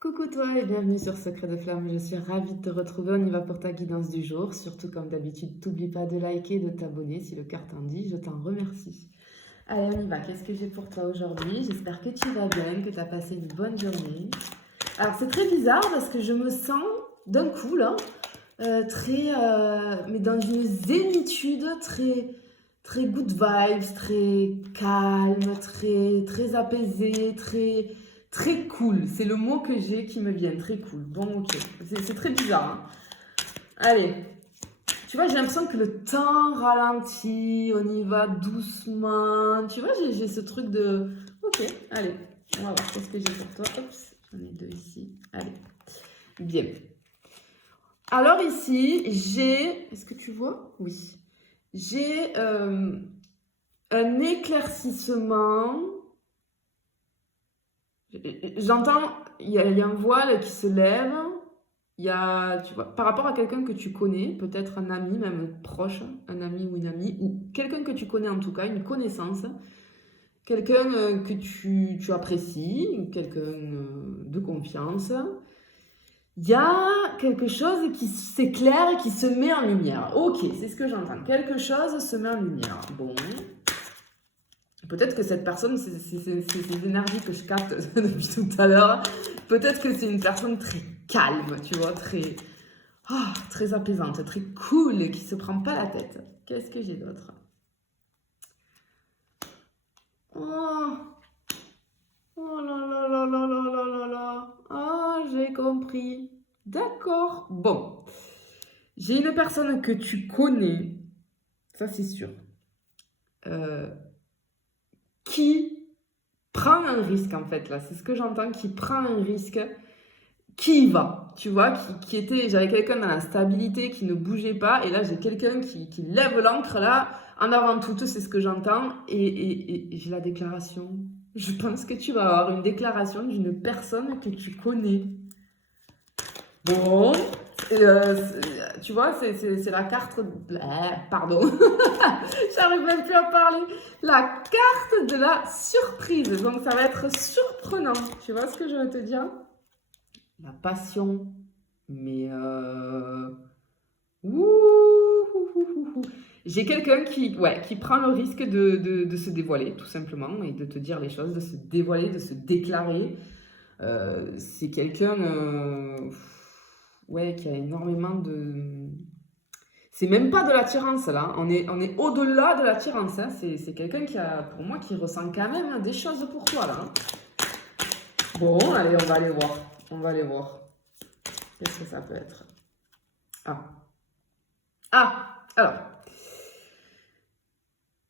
Coucou toi et bienvenue sur Secret de Flamme, je suis ravie de te retrouver, on y va pour ta guidance du jour, surtout comme d'habitude, t'oublie pas de liker et de t'abonner si le cœur t'en dit, je t'en remercie. Allez on y va, qu'est-ce que j'ai pour toi aujourd'hui? J'espère que tu vas bien, que tu as passé une bonne journée. Alors c'est très bizarre parce que je me sens d'un coup là, mais dans une zénitude très good vibes, très calme, très apaisé, très cool. C'est le mot que j'ai qui me vient, très cool. Bon, ok. C'est très bizarre. Hein. Allez. Tu vois, j'ai l'impression que le temps ralentit, on y va doucement. Tu vois, j'ai ce truc de... Ok, allez, on va voir. Qu'est-ce que j'ai pour toi? Oups, j'en ai deux ici. Allez, bien. Alors ici, j'ai... Est-ce que tu vois? Oui. J'ai un éclaircissement. J'entends, il y a un voile qui se lève. Il y a, tu vois, par rapport à quelqu'un que tu connais, peut-être un ami, même proche, un ami ou une amie, ou quelqu'un que tu connais en tout cas, une connaissance, quelqu'un que tu apprécies, quelqu'un de confiance. Il y a quelque chose qui s'éclaire et qui se met en lumière. Ok, c'est ce que j'entends. Quelque chose se met en lumière. Bon. Peut-être que cette personne, c'est ces énergies que je capte depuis tout à l'heure. Peut-être que c'est une personne très calme, tu vois, très apaisante, très cool, qui se prend pas la tête. Qu'est-ce que j'ai d'autre? Oh, oh là là là là là là là là. Ah, j'ai compris. D'accord. Bon. J'ai une personne que tu connais, ça c'est sûr, euh, qui prend un risque en fait là. C'est ce que j'entends, qui prend un risque, qui y va, tu vois, j'avais quelqu'un dans la stabilité qui ne bougeait pas, et là j'ai quelqu'un qui lève l'ancre là, en avant toute, c'est ce que j'entends, et j'ai la déclaration. Je pense que tu vas avoir une déclaration d'une personne que tu connais. Bon, tu vois, c'est la carte. Pardon, j'arrive même plus à parler. La carte de la surprise. Donc ça va être surprenant. Tu vois ce que je veux te dire? La passion. Mais ouh, j'ai quelqu'un qui prend le risque de se dévoiler, tout simplement, et de te dire les choses, de se dévoiler, de se déclarer. C'est quelqu'un qui a énormément de... C'est même pas de l'attirance là, on est au-delà de l'attirance. Hein. C'est quelqu'un pour moi, qui ressent quand même des choses pour toi là. Hein. Bon, allez, on va aller voir. On va aller voir. Qu'est-ce que ça peut être? Alors,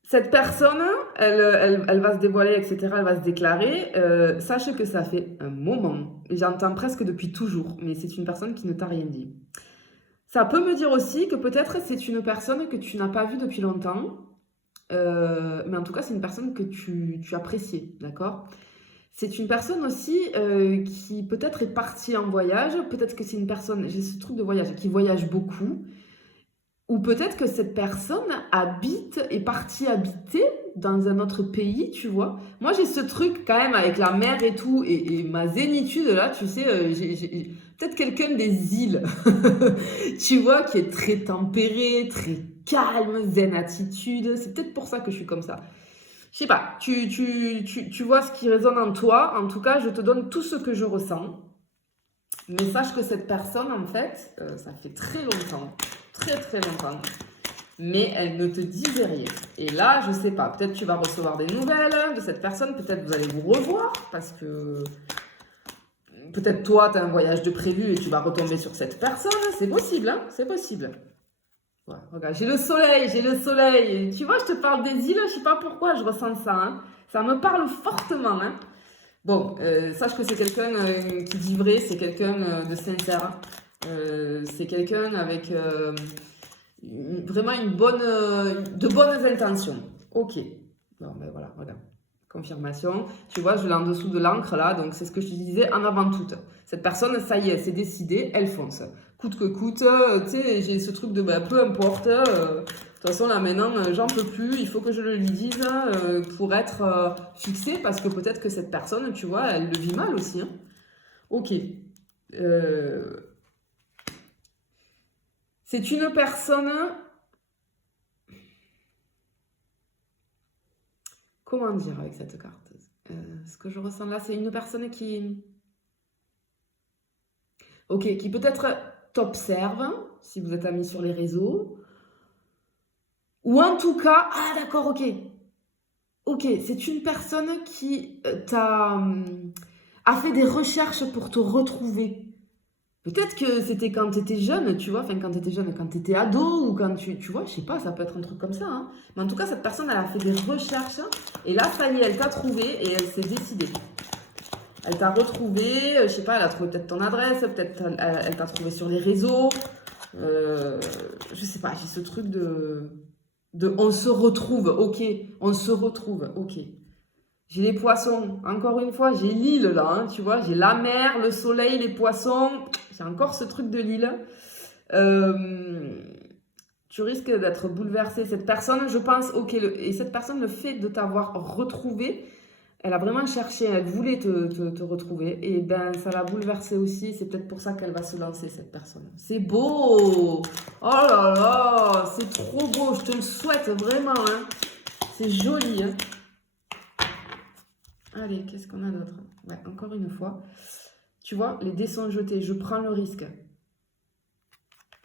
cette personne, elle va se dévoiler, etc., elle va se déclarer. Sache que ça fait un moment, j'entends presque depuis toujours, mais c'est une personne qui ne t'a rien dit. Ça peut me dire aussi que peut-être c'est une personne que tu n'as pas vue depuis longtemps, mais en tout cas c'est une personne que tu appréciais, d'accord? C'est une personne aussi qui peut-être est partie en voyage, peut-être que c'est une personne, j'ai ce truc de voyage, qui voyage beaucoup, ou peut-être que cette personne est partie habiter dans un autre pays, tu vois. Moi, j'ai ce truc quand même avec la mer et tout, et ma zénitude là, tu sais, j'ai peut-être quelqu'un des îles, tu vois, qui est très tempéré, très calme, zen attitude. C'est peut-être pour ça que je suis comme ça. Je sais pas, tu vois ce qui résonne en toi. En tout cas, je te donne tout ce que je ressens. Mais sache que cette personne, en fait, ça fait très longtemps, très longtemps, mais elle ne te disait rien. Et là, je sais pas, peut-être tu vas recevoir des nouvelles de cette personne, peut-être vous allez vous revoir, parce que peut-être toi, tu as un voyage de prévu et tu vas retomber sur cette personne. C'est possible, hein, c'est possible. Ouais, regarde, j'ai le soleil. Tu vois, je te parle des îles, je sais pas pourquoi je ressens ça. Hein. Ça me parle fortement. Hein. Bon, sache que c'est quelqu'un qui dit vrai, c'est quelqu'un de sincère. C'est quelqu'un avec vraiment de bonnes intentions. Ok. Bon, ben voilà, regarde. Confirmation. Tu vois, je l'ai en dessous de l'encre là, donc c'est ce que je te disais en avant toute. Cette personne, ça y est, c'est décidé, elle fonce. Coûte que coûte, tu sais, j'ai ce truc de peu importe. De toute façon, là maintenant, j'en peux plus, il faut que je le lui dise pour être fixée, parce que peut-être que cette personne, tu vois, elle le vit mal aussi. Hein. Ok. C'est une personne... Comment dire avec cette carte? Ce que je ressens là, c'est une personne qui... Ok, qui peut-être t'observe, si vous êtes amis sur les réseaux. Ou en tout cas... Ah d'accord, ok. Ok, c'est une personne qui a fait des recherches pour te retrouver. Peut-être que c'était quand tu étais jeune, tu vois, enfin quand tu étais jeune, quand tu étais ado ou quand tu vois, je sais pas, ça peut être un truc comme ça. Hein. Mais en tout cas, cette personne, elle a fait des recherches et là, ça y est, elle t'a trouvé et elle s'est décidée. Elle t'a retrouvé, je sais pas, elle a trouvé peut-être ton adresse, peut-être elle t'a trouvé sur les réseaux. Je sais pas, j'ai ce truc de on se retrouve, ok, on se retrouve, ok. J'ai les poissons, encore une fois, j'ai l'île là, hein, tu vois, j'ai la mer, le soleil, les poissons, j'ai encore ce truc de l'île. Tu risques d'être bouleversé. Cette personne, je pense, ok, et cette personne, le fait de t'avoir retrouvé, elle a vraiment cherché, elle voulait te retrouver, et ben ça l'a bouleversée aussi, c'est peut-être pour ça qu'elle va se lancer, cette personne. C'est beau! Oh là là, c'est trop beau, je te le souhaite vraiment, hein. C'est joli, hein. Allez, qu'est-ce qu'on a d'autre? Ouais, encore une fois. Tu vois, les dés sont jetés. Je prends le risque.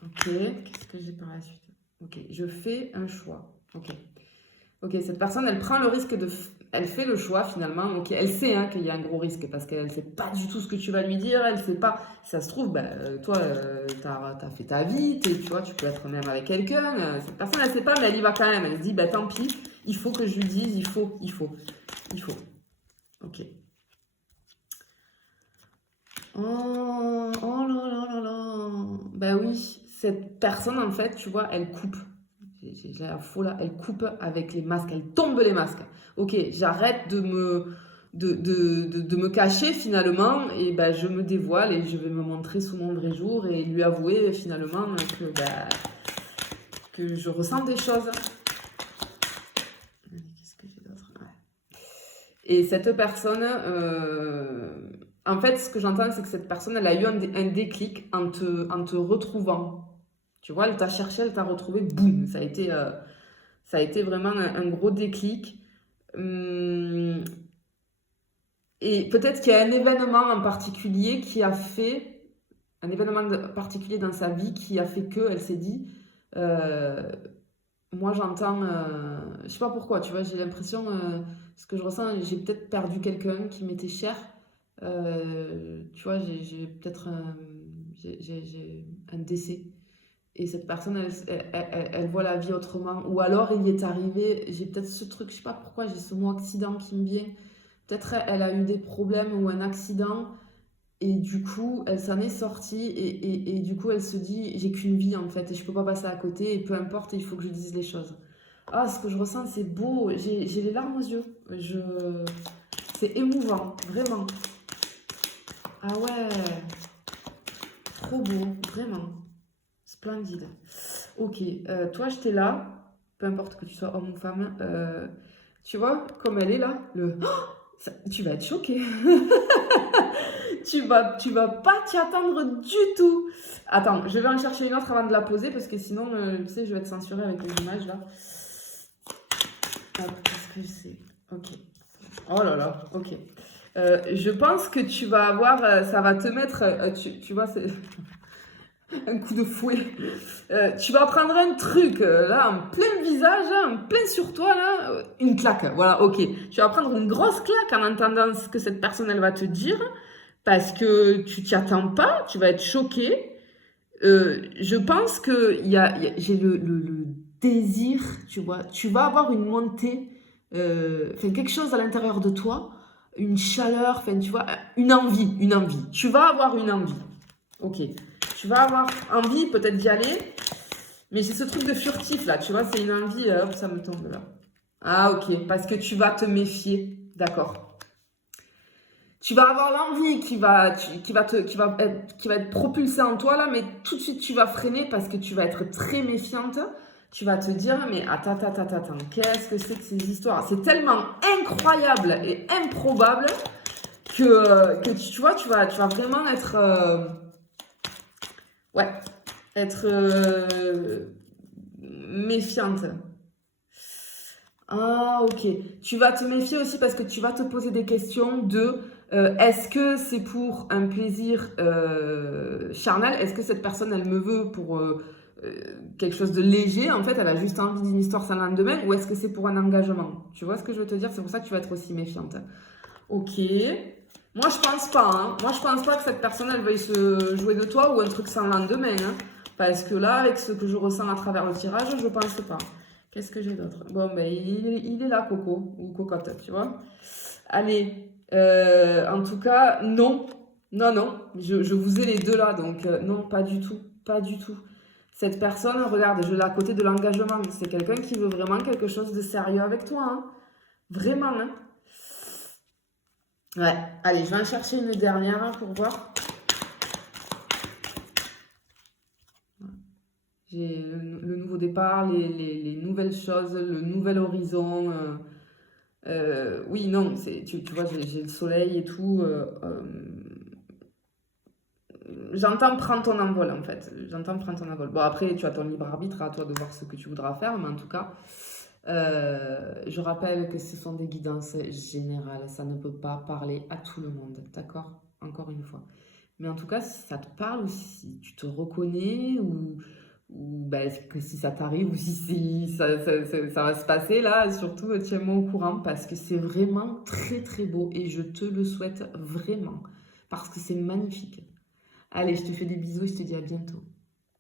Ok, qu'est-ce que j'ai par la suite? Ok, je fais un choix. Ok. Ok, cette personne, elle prend le risque de... Elle fait le choix finalement. Ok, elle sait hein, qu'il y a un gros risque parce qu'elle ne sait pas du tout ce que tu vas lui dire. Elle ne sait pas... Si ça se trouve, ben, toi, tu as fait ta vie. Tu vois, tu peux être même avec quelqu'un. Cette personne, elle ne sait pas, mais elle y va quand même. Elle se dit, ben, tant pis, il faut que je lui dise, il faut. Ok. Oh, oh là là là là. Ben oui, cette personne, en fait, tu vois, elle coupe. J'ai la faux là, elle coupe avec les masques, elle tombe les masques. Ok, j'arrête de me cacher finalement et ben, je me dévoile et je vais me montrer sous mon vrai jour et lui avouer finalement que je ressens des choses. Qu'est-ce que j'ai d'autre? Ouais. Et cette personne, en fait, ce que j'entends, c'est que cette personne, elle a eu un déclic en te retrouvant. Tu vois, elle t'a cherché, elle t'a retrouvé, boum, ça a été vraiment un gros déclic. Et peut-être qu'il y a un événement en particulier qui a fait, un événement particulier dans sa vie qui a fait qu'elle s'est dit, euh, moi j'entends, je sais pas pourquoi, tu vois, j'ai l'impression, ce que je ressens, j'ai peut-être perdu quelqu'un qui m'était cher. Tu vois, j'ai peut-être j'ai un décès. Et cette personne, elle voit la vie autrement. Ou alors, il y est arrivé, j'ai peut-être ce truc, je sais pas pourquoi, j'ai ce mot accident qui me vient. Peut-être elle a eu des problèmes ou un accident. Et du coup, elle s'en est sortie. Et du coup, elle se dit, j'ai qu'une vie en fait. Et je peux pas passer à côté. Et peu importe, il faut que je dise les choses. Ah, ce que je ressens, c'est beau. J'ai les larmes aux yeux. C'est émouvant, vraiment. Ah ouais, trop beau, vraiment. Splendide. Ok, toi, j'étais là, peu importe que tu sois homme ou femme, tu vois, comme elle est là, tu vas être choqué. Tu vas pas t'y attendre du tout. Attends, je vais en chercher une autre avant de la poser parce que sinon, tu sais, je vais être censurée avec les images là. Hop, qu'est-ce que c'est? Ok. Oh là là, ok. Je pense que tu vas avoir, ça va te mettre, tu vois, c'est un coup de fouet. Tu vas prendre un truc, là, en plein visage, là, en plein sur toi, là, une claque. Voilà, ok. Tu vas prendre une grosse claque en entendant ce que cette personne, elle va te dire, parce que tu t'y attends pas, tu vas être choqué. Je pense que j'ai le désir, tu vois, tu vas avoir une montée, enfin quelque chose à l'intérieur de toi, une chaleur, enfin tu vois, une envie. Tu vas avoir une envie. Ok. Tu vas avoir envie peut-être d'y aller, mais j'ai ce truc de furtif là, tu vois, c'est une envie, hop, ça me tombe là. Ah ok, parce que tu vas te méfier, d'accord. Tu vas avoir l'envie qui va être propulsée en toi là, mais tout de suite tu vas freiner parce que tu vas être très méfiante. Tu vas te dire, mais attends, qu'est-ce que c'est que ces histoires? C'est tellement incroyable et improbable que tu vois, tu vas vraiment être... ouais, être méfiante. Ah, ok. Tu vas te méfier aussi parce que tu vas te poser des questions de est-ce que c'est pour un plaisir charnel? Est-ce que cette personne, elle me veut pour euh, quelque chose de léger? En fait, elle a juste envie d'une histoire sans lendemain ou est-ce que c'est pour un engagement? Tu vois ce que je veux te dire? C'est pour ça que tu vas être aussi méfiante. Ok. Moi, je pense pas. Hein. Moi, je pense pas que cette personne, elle veuille se jouer de toi ou un truc sans lendemain. Hein. Parce que là, avec ce que je ressens à travers le tirage, je pense pas. Qu'est-ce que j'ai d'autre? Bon, ben, il est là, Coco, ou Cocotte, tu vois. Allez, en tout cas, non. Non, non, je vous ai les deux là, donc non, pas du tout. Pas du tout. Cette personne, regarde, je l'ai à côté de l'engagement. C'est quelqu'un qui veut vraiment quelque chose de sérieux avec toi. Hein. Vraiment, hein. Ouais, allez, je vais en chercher une dernière hein, pour voir. J'ai le nouveau départ, les nouvelles choses, le nouvel horizon. Oui, non, tu vois, j'ai le soleil et tout. J'entends prendre ton envol en fait. J'entends prendre ton envol. Bon, après, tu as ton libre arbitre, à toi de voir ce que tu voudras faire, mais en tout cas, je rappelle que ce sont des guidances générales. Ça ne peut pas parler à tout le monde, d'accord? Encore une fois. Mais en tout cas, si ça te parle ou si tu te reconnais ou ben, que si ça t'arrive ou si ça va se passer là, surtout tiens-moi au courant parce que c'est vraiment très très beau et je te le souhaite vraiment parce que c'est magnifique. Allez, je te fais des bisous et je te dis à bientôt.